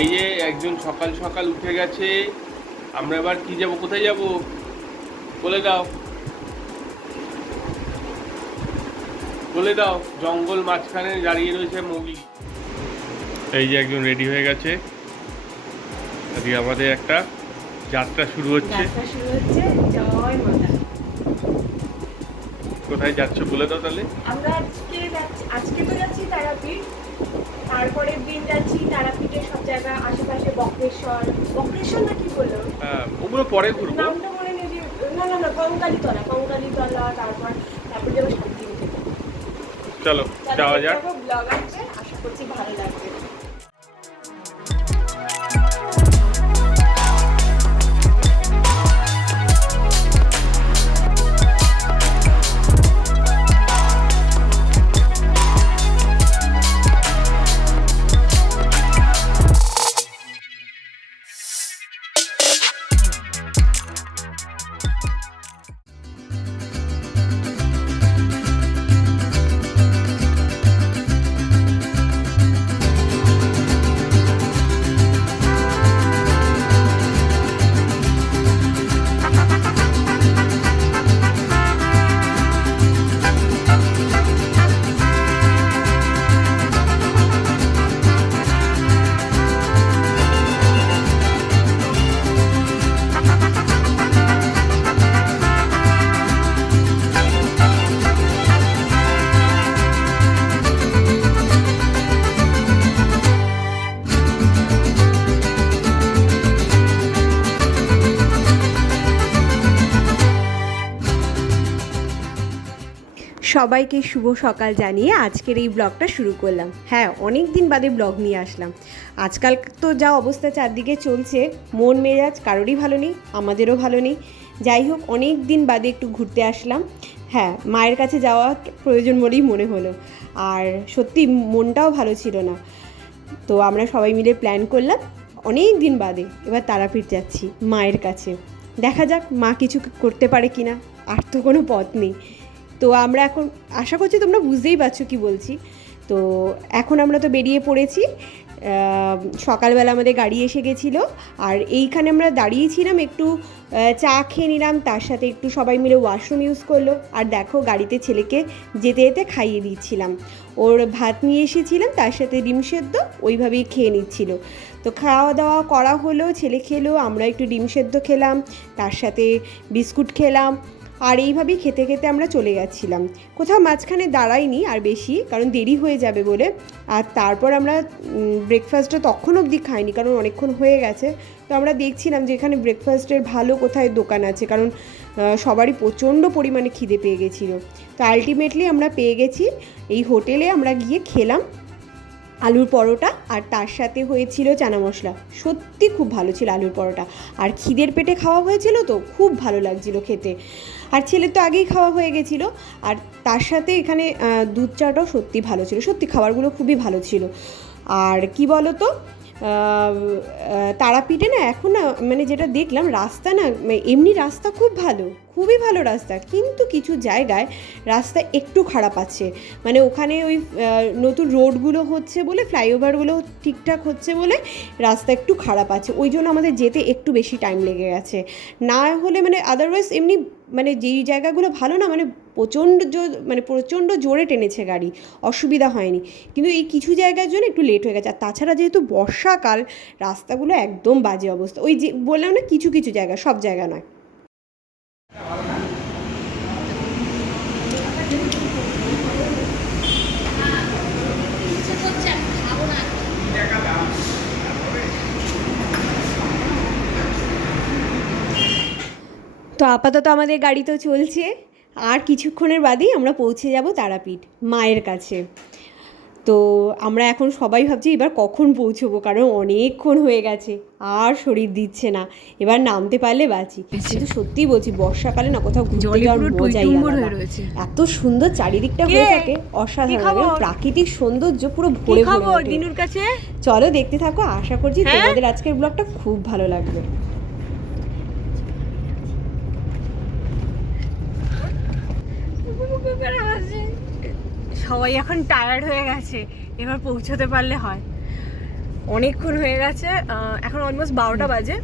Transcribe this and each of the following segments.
এই যে একজন সকাল সকাল উঠে গেছে, আমরা এবার কি যাব, কোথায় যাব বলে দাও, বলে দাও। জঙ্গল মাঝখানে দাঁড়িয়ে রয়েছে মোগলি। এই যে একজন রেডি হয়ে গেছে, আজকে আমাদের একটা যাত্রা শুরু হচ্ছে। জয় মাতা। কোথায় যাচ্ছ বলে দাও তাহলে। আমরা আজকে তো যাচ্ছি তারাপীঠ, তারপরের দিন যাচ্ছি তারাপীঠের সব জায়গা আশেপাশে, বক্রেশ্বর না কি বললো, হ্যাঁ ওগুলো পরে ঘুরবো। নামটা মনে নেই। না কঙ্কালীতলা, তারপর যাবো শান্তিনিকেতন। চলো যাওয়া যাক। ব্লগ আছে, আশা করছি ভালো লাগবে। সবাইকে শুভ সকাল জানিয়ে আজকের এই ব্লগটা শুরু করলাম। হ্যাঁ, অনেক দিন বাদে ব্লগ নিয়ে আসলাম। আজকাল তো যা অবস্থা চারদিকে চলছে, মন মেজাজ কারোরই ভালো নেই, আমাদেরও ভালো নেই। যাই হোক, অনেক দিন বাদে একটু ঘুরতে আসলাম। হ্যাঁ, মায়ের কাছে যাওয়া প্রয়োজন বলেই মনে হলো, আর সত্যি মনটাও ভালো ছিল না। তো আমরা সবাই মিলে প্ল্যান করলাম অনেক দিন বাদে এবার তারাপীঠ যাচ্ছি মায়ের কাছে। দেখা যাক মা কিছু করতে পারে কি না, আর তো কোনো পথ নেই। তো আমরা এখন আশা করছি তোমরা বুঝতেই পারছো কি বলছি। তো এখন আমরা তো বেরিয়ে পড়েছি। সকালবেলা আমাদের গাড়ি এসে গেছিলো, আর এইখানে আমরা দাঁড়িয়েছিলাম, একটু চা খেয়ে নিলাম, তার সাথে একটু সবাই মিলে ওয়াশরুম ইউজ করলো। আর দেখো, গাড়িতে ছেলেকে যেতে যেতে খাইয়ে দিচ্ছিলাম। ওর ভাত নিয়ে এসেছিলাম, তার সাথে ডিম সেদ্ধ, ওইভাবেই খেয়ে নিচ্ছিল। তো খাওয়া দাওয়া করা হলো, ছেলে খেলো, আমরা একটু ডিম সেদ্ধ খেলাম, তার সাথে বিস্কুট খেলাম। আর এইভাবেই খেতে খেতে আমরা চলে যাচ্ছিলাম। কোথাও মাঝখানে দাঁড়াইনি আর বেশি, কারণ দেরি হয়ে যাবে বলে। আর তারপর আমরা ব্রেকফাস্টটা তখন অবধি খাইনি, কারণ অনেকক্ষণ হয়ে গেছে। তো আমরা দেখছিলাম যে এখানে ব্রেকফাস্টের ভালো কোথায় দোকান আছে, কারণ সবারই প্রচণ্ড পরিমাণে খিদে পেয়ে গেছিলো। তো আলটিমেটলি আমরা পেয়ে গেছি এই হোটেলে। আমরা গিয়ে খেলাম আলুর পরোটা, আর তার সাথে হয়েছিল চানা মশলা। সত্যি খুব ভালো ছিল আলুর পরোটা, আর খিদের পেটে খাওয়া হয়েছিল তো খুব ভালো লাগছিল খেতে। আর ছেলের তো আগেই খাওয়া হয়ে গেছিলো। আর তার সাথে এখানে দুধ চাটাও সত্যি ভালো ছিল, সত্যি খাবারগুলো খুবই ভালো ছিল। আর কি বলো তো, তারাপীঠে না এখন না, মানে যেটা দেখলাম, রাস্তা না, এমনি রাস্তা খুব ভালো, খুবই ভালো রাস্তা, কিন্তু কিছু জায়গায় রাস্তা একটু খারাপ আছে। মানে ওখানে ওই নতুন রোডগুলো হচ্ছে বলে, ফ্লাইওভারগুলো ঠিকঠাক হচ্ছে বলে রাস্তা একটু খারাপ আছে, ওই জন্য আমাদের যেতে একটু বেশি টাইম লেগে গেছে। না হলে মানে আদারওয়াইজ এমনি মানে যেই জায়গাগুলো ভালো না, মানে প্রচণ্ড জোরে টেনেছে গাড়ি, অসুবিধা হয়নি। কিন্তু এই কিছু জায়গার জন্য একটু লেট হয়ে গেছে। আর তাছাড়া যেহেতু বর্ষাকাল, রাস্তাগুলো একদম বাজে অবস্থা। ওই যে বললাম না, কিছু কিছু জায়গা, সব জায়গা নয়। তো আপাতত আমাদের গাড়ি তো চলছে, আর কিছুক্ষণের বাদেই আমরা পৌঁছে যাব তারাপীঠ মায়ের কাছে। তো আমরা এখন সবাই ভাবছি এবার কখন পৌঁছবো, কারণ অনেকক্ষণ হয়ে গেছে, আর শরীর দিচ্ছে না, এবার নামতে পারলে বাঁচি। কিন্তু সত্যি বলছি, বর্ষাকালে না কোথাও ঘুরতে যাওয়ার মজাই আলাদা। এত সুন্দর চারিদিকটা হয়ে থাকে, অসাধারণ প্রাকৃতিক সৌন্দর্য পুরো ভরে ভরে। চলো দেখতে থাকো, আশা করছি তোমাদের আজকের ব্লগটা খুব ভালো লাগবে। সবাই এখন টায়ার্ড হয়ে গেছে, এবার পৌঁছতে পারলে হয়। অনেকক্ষণ হয়ে গেছে, এখন অলমোস্ট 12টা বাজে।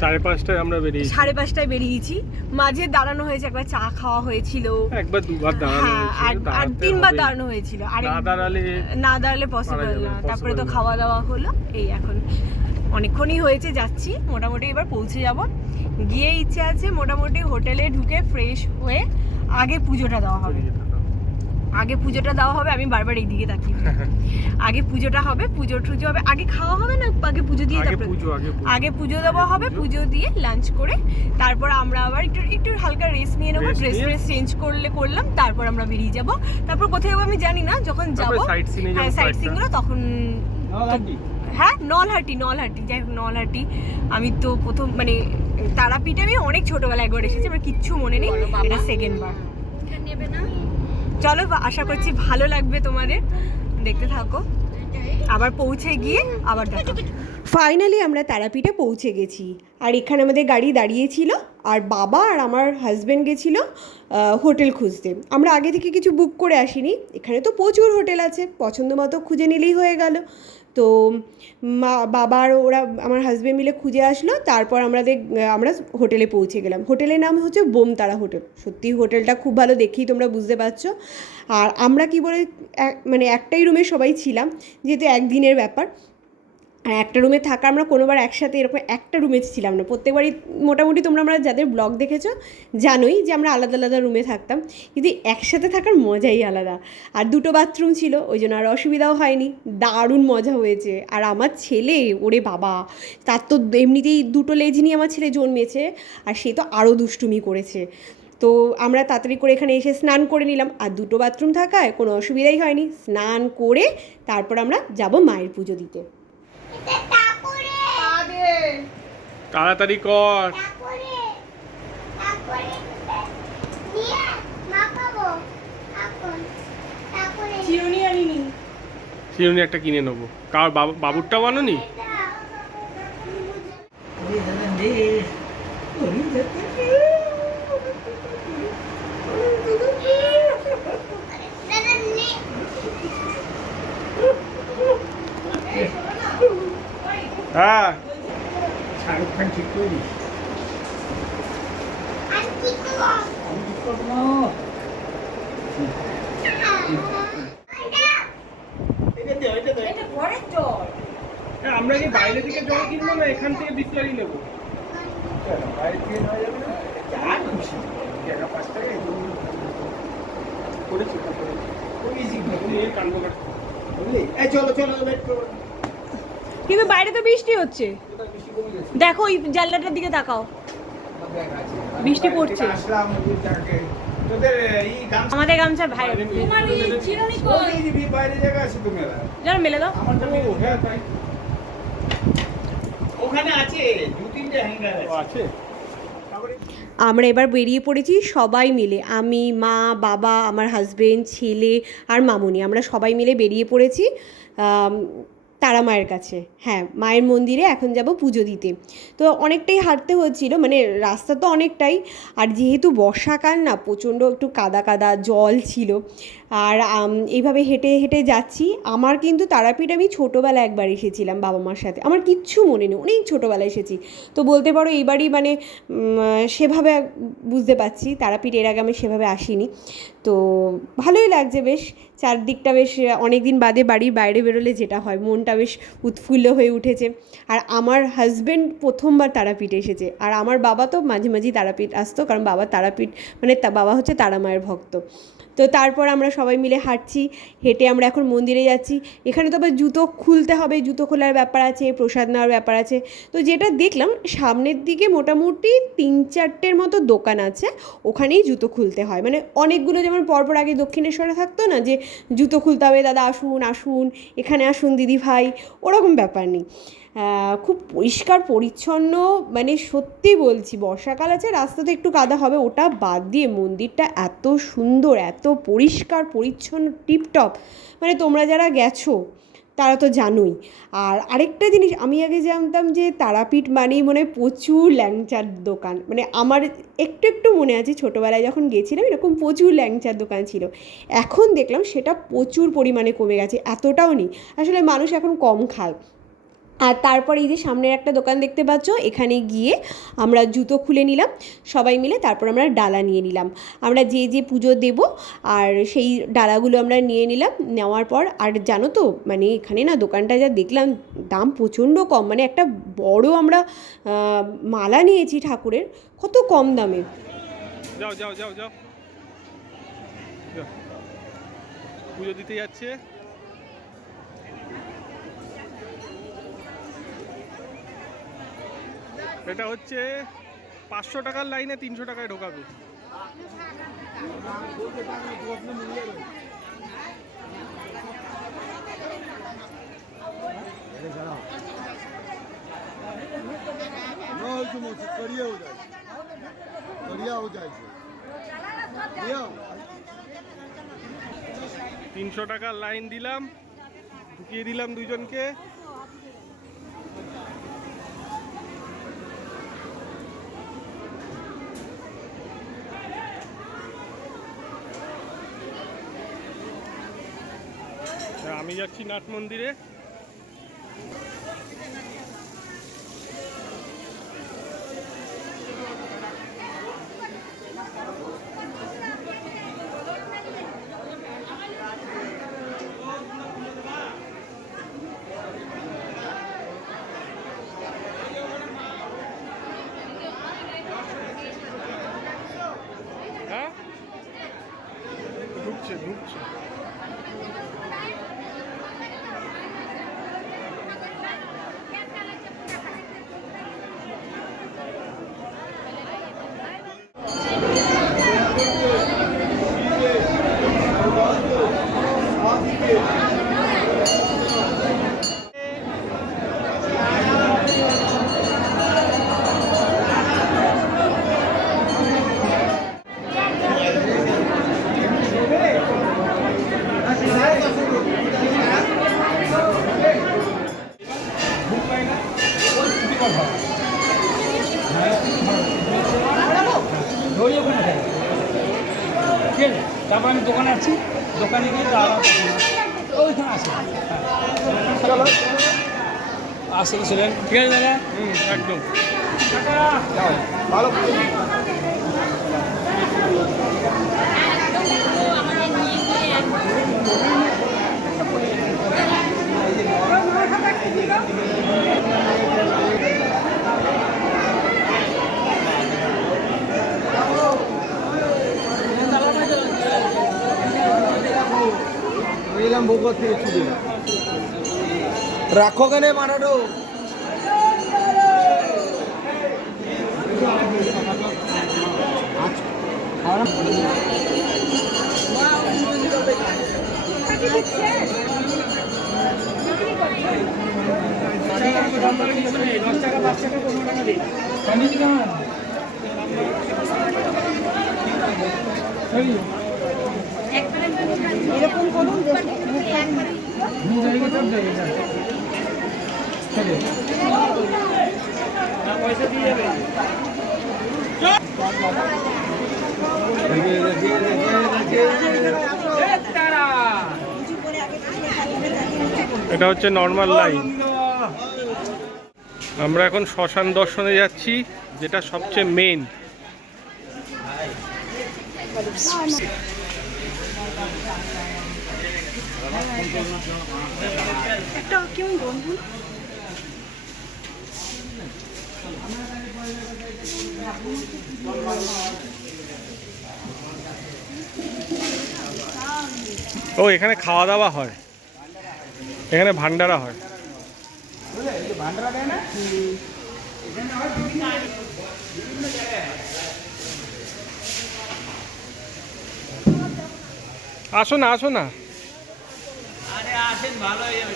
5:30টায় আমরা বেরিয়েছি। 5:30টায় বেরিয়েছি। মাঝে দাঁড়ানো হয়েছে, একবার চা খাওয়া হয়েছিল, একবার দুবার দাঁড়ানো হ্যাঁ, হয়েছিল, আর 3বার দাঁড়ানো হয়েছিল। আর না দাঁড়ালে পসিবল না। তারপরে তো খাওয়া দাওয়া হলো। এই এখন অনেকক্ষণই হয়েছে, যাচ্ছি মোটামুটি, এবার পৌঁছে যাব। গিয়ে ইচ্ছে আছে মোটামুটি হোটেলে ঢুকে ফ্রেশ হয়ে আগে পুজোটা দেওয়া হবে। আমি বারবার এইদিকে তাকিয়ে আগে পুজোটা হবে, পুজো টুজো হবে, আগে খাওয়া হবে না, আগে পুজো দিয়ে আগে পুজো দেওয়া হবে। পুজো দিয়ে লাঞ্চ করে তারপর আমরা আবার একটু হালকা রেস্ট নিয়ে নেবো, ড্রেস চেঞ্জ করলাম, তারপর আমরা বেরিয়ে যাব। তারপর কোথায় যাবো আমি জানি না, যখন যাবো হ্যাঁ সাইট সিন গুলো তখন। হ্যাঁ, নলহাটি, যাই হোক নলহাটি। আমি তো প্রথম মানে তারাপীঠে আমি অনেক ছোটবেলায় একবার এসেছি, আমার কিচ্ছু মনে নেই, এটা সেকেন্ড বার। চলো, আশা করছি ভালো লাগবে তোমাদের, দেখতে থাকো। আবার পৌঁছে গিয়ে আবার দেখো। ফাইনালি আমরা তারাপীঠে পৌঁছে গেছি, আর এখানে আমাদের গাড়ি দাঁড়িয়েছিল, আর বাবা আর আমার হাজব্যান্ড গেছিল হোটেল খুঁজতে। আমরা আগে থেকে কিছু বুক করে আসিনি, এখানে তো প্রচুর হোটেল আছে, পছন্দ মতো খুঁজে নিলেই হয়ে গেল। তো বাবা আর ওরা আমার হাজব্যান্ড মিলে খুঁজে আসলো, তারপর আমরা হোটেলে পৌঁছে গেলাম। হোটেলের নাম হচ্ছে বোমতারা হোটেল। সত্যি হোটেলটা খুব ভালো, দেখেই তোমরা বুঝতে পারছো। আর আমরা কি বলে মানে একটাই রুমে সবাই ছিলাম, যেহেতু একদিনের ব্যাপার। আর একটা রুমে থাকা, আমরা কোনোবার একসাথে এরকম একটা রুমে ছিলাম না, প্রত্যেকবারই মোটামুটি আমরা যাদের ব্লগ দেখেছো জানোই যে আমরা আলাদা আলাদা রুমে থাকতাম, কিন্তু একসাথে থাকার মজাই আলাদা। আর 2টো বাথরুম ছিল, ওই জন্য আর অসুবিধাও হয়নি, দারুণ মজা হয়েছে। আর আমার ছেলে, ওরে বাবা, তার তো এমনিতেই 2টো লেজ নিয়ে আমার ছেলে জন্মেছে, আর সে তো আরও দুষ্টুমি করেছে। তো আমরা তাড়াতাড়ি করে এখানে এসে স্নান করে নিলাম, আর 2টো বাথরুম থাকায় কোনো অসুবিধাই হয়নি। স্নান করে তারপর আমরা যাব মায়ের পুজো দিতে। তাড়াতাড়ি কর। চিরুনি একটা কিনে নেবো। কার বাবুরটা বানানি? হ্যাঁ, শাহরুখ খান ঠিক করে দিস। আমরা কি বাইরে থেকে জল কিনবো না এখান থেকে বিসলারি নেবো? বাইরে থেকে নেওয়া যাবে না, যা খুশি টাকা 5 টাকা করেছি। চলো কিন্তু বাইরে তো বৃষ্টি হচ্ছে, দেখো ওই জানলাটার দিকে তাকাও, বৃষ্টি পড়ছে। আমাদের গামছা ভাই মেলে দাও। ওখানে আছে 2-3টে হ্যাঙ্গার আছে। আমরা এবার বেরিয়ে পড়েছি সবাই মিলে, আমি, মা, বাবা, আমার হাজবেন্ড, ছেলে আর মামুনি, আমরা সবাই মিলে বেরিয়ে পড়েছি তারা মায়ের কাছে। হ্যাঁ, মায়ের মন্দিরে এখন যাব পুজো দিতে। তো অনেকটাই হাঁটতে হচ্ছিল, মানে রাস্তা তো অনেকটাই, আর যেহেতু বর্ষাকাল না, প্রচণ্ড একটু কাদা কাদা জল ছিল। আর এইভাবে হেঁটে হেঁটে যাচ্ছি। আমার কিন্তু তারাপীঠ আমি ছোটোবেলায় একবার এসেছিলাম বাবা মার সাথে, আমার কিচ্ছু মনে নেই, অনেক ছোটোবেলায় এসেছি। তো বলতে পারো এইবারই মানে সেভাবে বুঝতে পারছি, তারাপীঠ এর আগে আমি সেভাবে আসিনি। তো ভালোই লাগছে বেশ, চারদিকটা বেশ অনেক দিন বাদে বাড়ির বাইরে বেরোলে যেটা হয়, মনটা বেশ উৎফুল্ল হয়ে উঠেছে। আর আমার হাজব্যান্ড প্রথমবার তারাপীঠ এসেছে, আর আমার বাবা তো মাঝে মাঝেই তারাপীঠ আসতো, কারণ বাবা তারাপীঠ মানে বাবা হচ্ছে তারা মায়ের ভক্ত। তো তারপর আমরা সবাই মিলে হাঁটছি, হেঁটে আমরা এখন মন্দিরে যাচ্ছি। এখানে তো আবার জুতো খুলতে হবে, জুতো খোলার ব্যাপার আছে, প্রসাদ নেওয়ার ব্যাপার আছে। তো যেটা দেখলাম, সামনের দিকে মোটামুটি 3-4টের মতো দোকান আছে, ওখানেই জুতো খুলতে হয়। মানে অনেকগুলো, যেমন পরপর আগে দক্ষিণেশ্বরে থাকতো না যে জুতো খুলতে হবে, দাদা আসুন আসুন, এখানে আসুন দিদি ভাই, ওরকম ব্যাপার নেই। খুব পরিষ্কার পরিচ্ছন্ন, মানে সত্যি বলছি, বর্ষাকাল আছে, রাস্তাতে একটু কাদা হবে, ওটা বাদ দিয়ে মন্দিরটা এত সুন্দর, এত পরিষ্কার পরিচ্ছন্ন, টিপটপ। মানে তোমরা যারা গেছো তারা তো জানোই। আর আরেকটা জিনিস, আমি আগে জানতাম যে তারাপীঠ মানেই মনে হয় প্রচুর ল্যাংচার দোকান, মানে আমার একটু একটু মনে আছে ছোটোবেলায় যখন গেছিলাম এরকম প্রচুর ল্যাংচার দোকান ছিল। এখন দেখলাম সেটা প্রচুর পরিমাণে কমে গেছে, এতটাও নেই, আসলে মানুষ এখন কম খায়। আর তারপর এই যে সামনের একটা দোকান দেখতে পাচ্ছ, এখানে গিয়ে আমরা জুতো খুলে নিলাম সবাই মিলে, তারপর আমরা ডালা নিয়ে নিলাম, আমরা যে যে পুজো দেব আর সেই ডালাগুলো আমরা নিয়ে নিলাম। নেওয়ার পর আর জানো তো মানে এখানে না দোকানটা যা দেখলাম দাম প্রচণ্ড কম, মানে একটা বড় আমরা মালা নিয়েছি ঠাকুরের, কত কম দামে। যাও যাও যাও যাও, পুজো দিতে যাচ্ছে। এটা হচ্ছে 500 টাকার লাইনে 300 টাকায় ঢোকাবে। তিনশো টাকার লাইন দিলাম, ঢুকিয়ে দিলাম দুজনকে। আমি যাচ্ছি নাট মন্দিরে। হ্যাঁ ঢুকছে ঢুকছে। তারপর আমি দোকানে আছি, দোকানে গিয়ে ওইখানে আসে আসে ছিলেন। ঠিক আছে দাদা, একদম ভালো। রাখো কেন মারাডো? এরকম করুন পয়সা দিয়ে যাবে। এটা হচ্ছে নর্মাল লাইন। আমরা এখন শ্মশান দর্শনে যাচ্ছি, যেটা সবচেয়ে মেন। একটা কেমন গন্ধ। ও এখানে খাওয়া দাওয়া হয়, এখানে ভান্ডারা হয়। আসো না আসো না। আরে আসেন, ভালো হয়ে যাবে।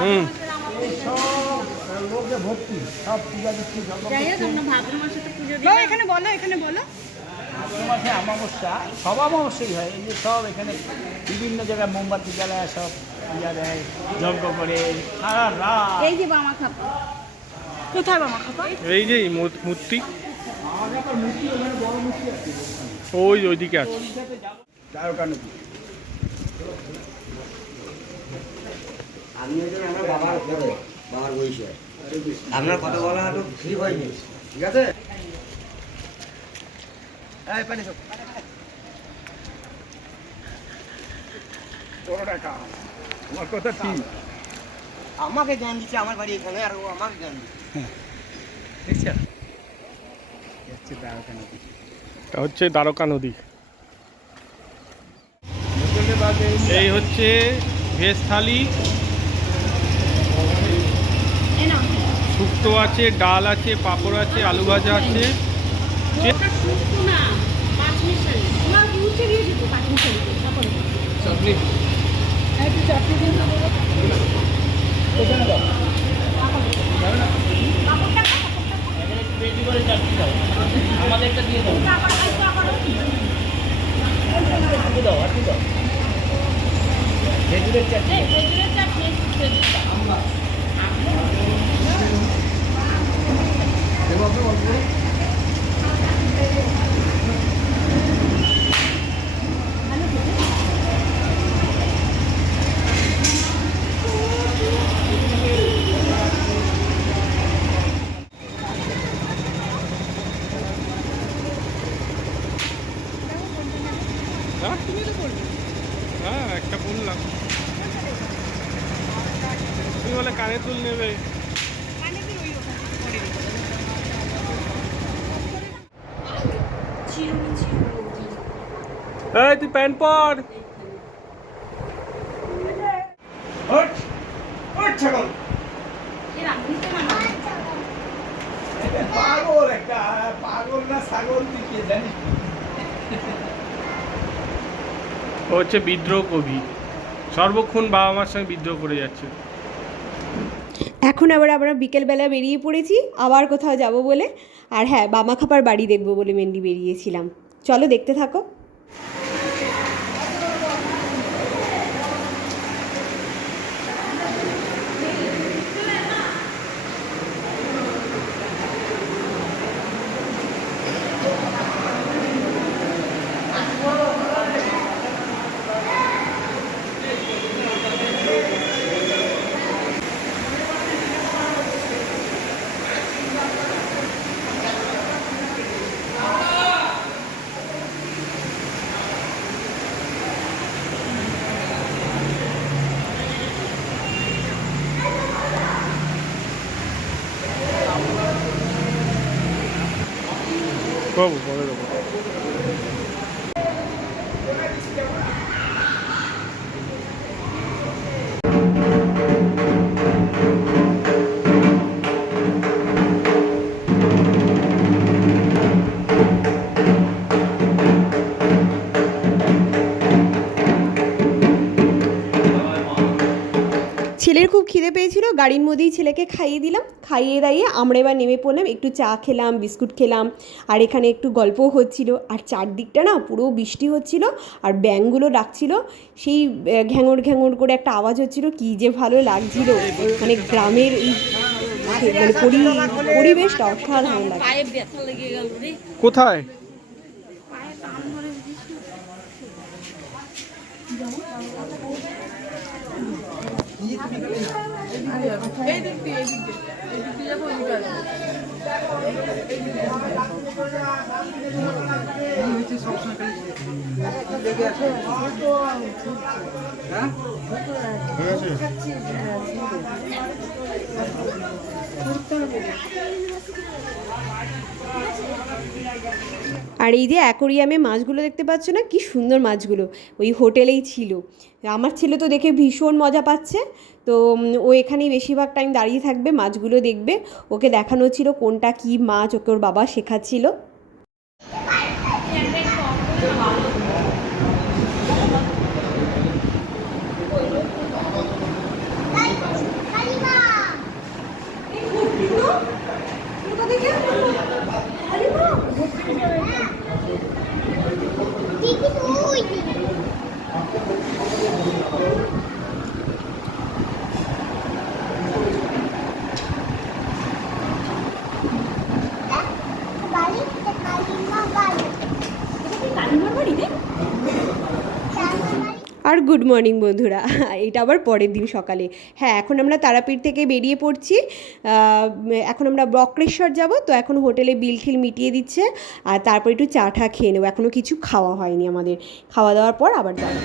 হুম এই সব লোকে ভর্তি, সব পূজা দিচ্ছি এখানে বলো, এখানে বলো। মাসে অমাবস্যা, সব অমাবস্যাই হয়। এই যে সব এখানে বিভিন্ন জায়গায় মোমবাতি জ্বালায়, সব পূজা দেয়, যজ্ঞ করে সারা রাত। এই যে বামা খাপা, কোথায় বামা খাপা? এই যে এই মূর্তি, আমাদের আবার মূর্তি, ওখানে বড় মূর্তি আছে, ওইদিকে আছে। দ্বারকা নদী। আমি হচ্ছেন আমার বাবার পরে, বাবার বয়সে। আপনার কথা বলা তো ঠিক হয়নি, ঠিক আছে? এই পানি সব বড় টাকা, আমার কথা ঠিক। আমাকে জ্ঞান দিচ্ছে, আমার বাড়ি এখানে, আর ও আমাকে জ্ঞান দিচ্ছে। দেখছেন, হচ্ছে দ্বারকা নদী। এটা হচ্ছে দ্বারকা নদী। হোটেলে বাদে এই হচ্ছে ভেজ থালি, শুক্তো আছে, ডাল আছে, পাঁপড় আছে, আলু ভাজা আছে। চাটনি আমাদেরটা দিয়ে দাও, খেজুরের চাটনি। হ্যাঁ, একটা বললাম, তুমি বলে কানে তুল নেবে। এই তুই প্যান্ট পর। ওঠ, ওঠ ছাগল। পাগল একটা, পাগল না ছাগল তুই কে জানিস? ও হচ্ছে বিদ্রোহ কবি, সর্বক্ষণ বাবা মার সঙ্গে বিদ্রোহ করে যাচ্ছে। এখন আবার আমরা বিকেলবেলা বেরিয়ে পড়েছি আবার কোথাও যাব বলে। আর হ্যাঁ, বামা খাপার বাড়ি দেখবো বলে মেনলি বেরিয়েছিলাম। চলো দেখতে থাকো। বাবু পরে দেবো। ছেলের খুব খিদে পেয়েছিল, গাড়ির মধ্যেই ছেলেকে খাইয়ে দিলাম। খাইয়ে দাইয়ে আমরা এবার নেমে পড়লাম, একটু চা খেলাম, বিস্কুট খেলাম, আর এখানে একটু গল্পও হচ্ছিল। আর চারদিকটা না পুরো বৃষ্টি হচ্ছিল, আর ব্যাঙগুলো ডাকছিল, সেই ঘ্যাঙর ঘ্যাঙর করে একটা আওয়াজ হচ্ছিল, কী যে ভালো লাগছিল। মানে গ্রামের এই মানে পরিবেশটা অসাধারণ লাগে। কোথায়? আর এই যে অ্যাকোরিয়ামে মাছগুলো দেখতে পাচ্ছ না, কি সুন্দর মাছগুলো, ওই হোটেলেই ছিল। আমার ছেলে তো দেখে ভীষণ মজা পাচ্ছে। তো ও এখানেই বেশিরভাগ টাইম দাঁড়িয়ে থাকবে, মাছগুলো দেখবে। ওকে দেখানো ছিল কোনটা কী মাছ, ওকে ওর বাবা শেখাচ্ছিল। আর গুড মর্নিং বন্ধুরা, এটা আবার পরের দিন সকালে। হ্যাঁ, এখন আমরা তারাপীঠ থেকে বেরিয়ে পড়ছি। এখন আমরা বক্রেশ্বর যাব, তো এখন হোটেলে বিল ঠিল মিটিয়ে দিচ্ছে, আর তারপর একটু চা টা খেয়ে নেবো। এখনও কিছু খাওয়া হয়নি আমাদের, খাওয়া দাওয়ার পর আবার যাবো।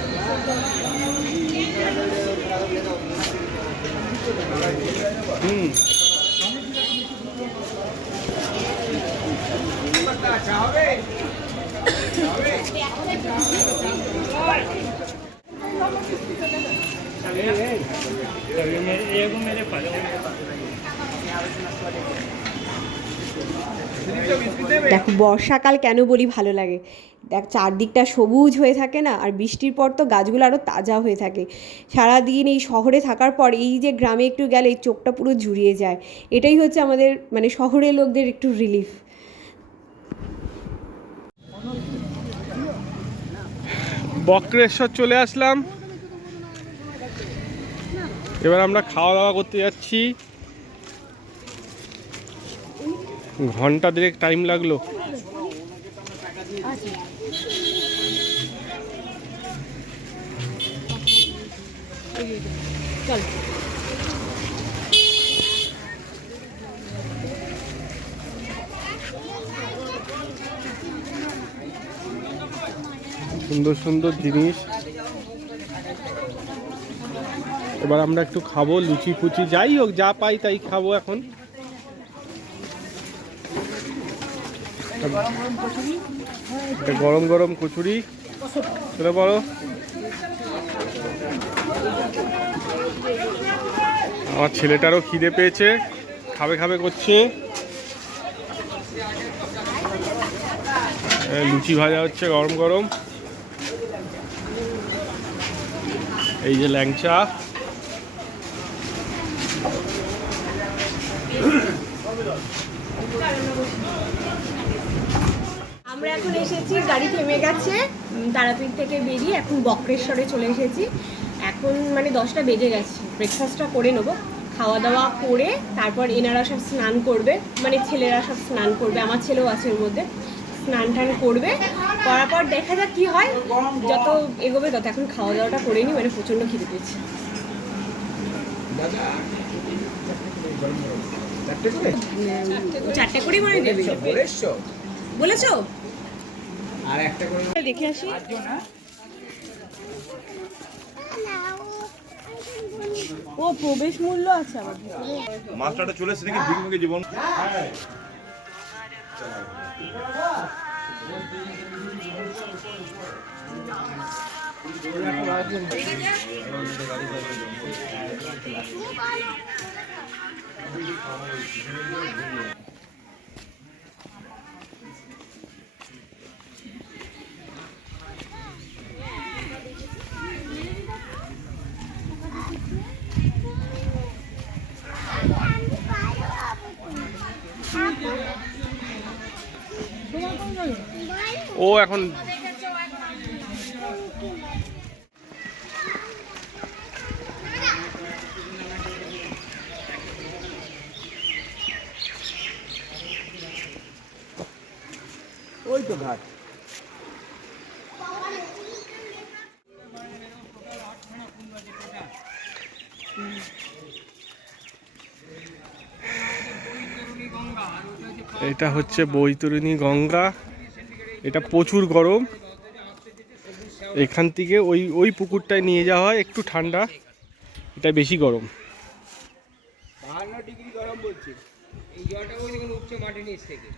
দেখো বর্ষাকাল কেন বলি ভালো লাগে, দেখ চারদিকটা সবুজ হয়ে থাকে না, আর বৃষ্টির পর তো গাছগুলো আরও তাজা হয়ে থাকে। সারাদিন এই শহরে থাকার পর এই যে গ্রামে একটু গেলে চোখটা পুরো জুড়িয়ে যায়। এটাই হচ্ছে আমাদের মানে শহরের লোকদের একটু রিলিফ। বক্রেশ্বর চলে আসলাম, এবার আমরা খাওয়া দাওয়া করতে যাচ্ছি। ঘন্টা দেড়েক টাইম লাগলো। চল সুন্দর সুন্দর জিনিস। এবার আমরা একটু খাবো লুচি ফুচি, যাই হোক যা পাই তাই খাবো এখন। এটা গরম গরম কচুরি, চলে বলো। আমার ছেলেটারও খিদে পেয়েছে, খাবে খাবে করছে। লুচি ভাজা হচ্ছে গরম গরম। এই যে ল্যাংচা, আমরা এখন এসেছি, গাড়ি থেমে গেছে, তারাপীঠ থেকে বেরিয়ে এখন বক্রেশ্বরে চলে এসেছি। এখন মানে 10টা বেজে গেছে। ব্রেকফাস্টটা করে নেবো, খাওয়া দাওয়া করে তারপর এনারা সব স্নান করবে, মানে ছেলেরা সব স্নান করবে, আমার ছেলেও আছে ওর মধ্যে। স্নান টান করবে, করার পর দেখা যাক কি হয়, যত এগোবে তত। এখন খাওয়া দাওয়াটা করে নিই, মানে প্রচণ্ড খিদে পেয়েছে। চারটে করে মানে দেবে বলেছো? আর একটা করে দেখে আসি। ও প্রবেশ মূল্য আছে আবার। মাস্টারটা চলে এসে নাকি ভিড় জীবন। ও এখন ওই তো ঘাট। এটা হচ্ছে বৈতরণী গঙ্গা। এটা প্রচুর গরম, এখান থেকে ওই ওই পুকুরটায় নিয়ে যাওয়া হয়, একটু ঠান্ডা, এটা বেশি গরম। 52 ডিগ্রি গরম বলছে। এই জলটা ওই দেখুন উঠছে মাটির নিচ থেকে,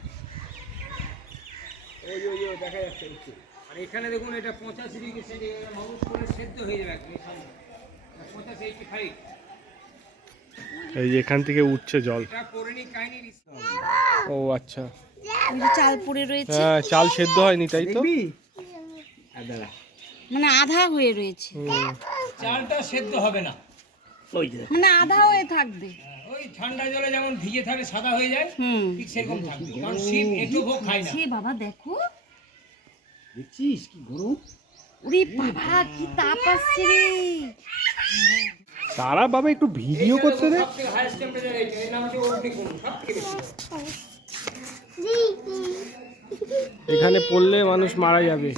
ওই ওই ওই দেখা যাচ্ছে উঠছে। আর এখানে দেখুন এটা 85 ডিগ্রি সেন্টিগ্রেড মানুষ করে সেদ্ধ হয়ে যাবে একদম সামনে 85 এই যে এখান থেকে উঠছে জল। এটা পৌরাণিক কাহিনী। ও আচ্ছা, চাল পড়ে রয়েছে, হ্যাঁ চাল সেদ্ধ হয়নি তাই তো, মানে আধা হয়ে রয়েছে, চালটা সেদ্ধ হবে না, মানে আধা হয়ে থাকবে। ওই ঠান্ডা জলে যেমন ভিজে থাকে সাদা হয়ে যায়, হুম, ঠিক সেরকম থাকবে, কারণ শিব একটু ভোগ খায় না। সে বাবা দেখো, দেখছিস কি গরম? ওরে বাবা কি তাপ আসছে রে। তারা বাবা একটু ভিডিও করতে দে। সবথেকে হাইয়েস্ট টেম্পারেচার এইটা, এর নাম হচ্ছে অগ্নিকুণ্ড, সবথেকে বেশি। এখানে পড়লে মানুষ মারা যাবে।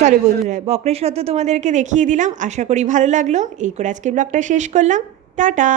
চলো বন্ধুরা, বক্রেশ্বর তো তোমাদেরকে দেখিয়ে দিলাম, আশা করি ভালো লাগলো। এই করে আজকে ব্লগটা শেষ করলাম। টাটা।